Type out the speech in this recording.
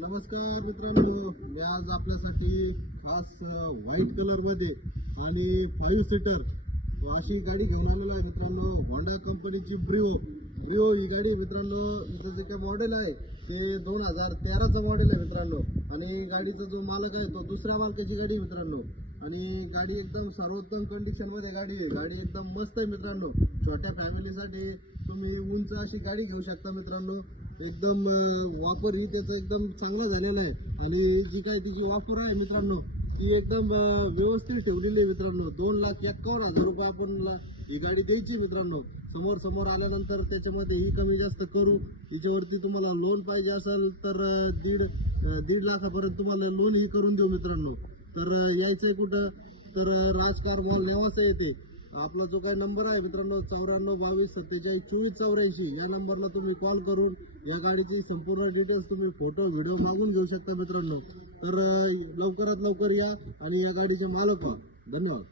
नमस्कार मित्रांनो, मी आज आपल्यासाठी खास व्हाईट कलर मध्ये आणि 5 सीटर अशी गाडी घेऊन आलेलो आहे मित्रांनो. होंडा कंपनीची ब्रिओ ही गाडी मित्रांनो. इथं जे काय मॉडेल आहे ते 2013चं मॉडेल आहे मित्रांनो. आणि गाडीचा जो मालक आहे तो दुसऱ्या मालकाची गाडी आहे मित्रांनो. आणि गाडी एकदम सर्वोत्तम कंडिशन मध्ये गाडी आहे. गाडी एकदम मस्त आहे मित्रांनो. छोट्या फॅमिलीसाठी तुम्ही उंच अशी गाडी घेऊ शकता मित्रांनो. एकदम वापर ही त्याचा एकदम चांगला झालेला आहे. आणि जी काय तिची वापर आहे मित्रांनो ती एकदम व्यवस्थित ठेवलेली आहे मित्रांनो. 2,51,000 रुपये आपण ही गाडी द्यायची मित्रांनो. समोर आल्यानंतर त्याच्यामध्ये ही कमी जास्त करू. हिच्यावरती तुम्हाला लोन पाहिजे असेल तर दीड लाखापर्यंत तुम्हाला लोन ही करून देऊ मित्रांनो. तर यायचंय कुठं तर राजकार मॉल नेवासा येते. आपला जो काही नंबर आहे मित्रांनो 9422472484 या नंबरला तुम्ही कॉल करून या गाडीची संपूर्ण डिटेल्स तुम्ही फोटो व्हिडिओ मागून घेऊ शकता मित्रांनो. तर लवकरात लवकर या आणि या गाडीचे मालक व्हा. धन्यवाद.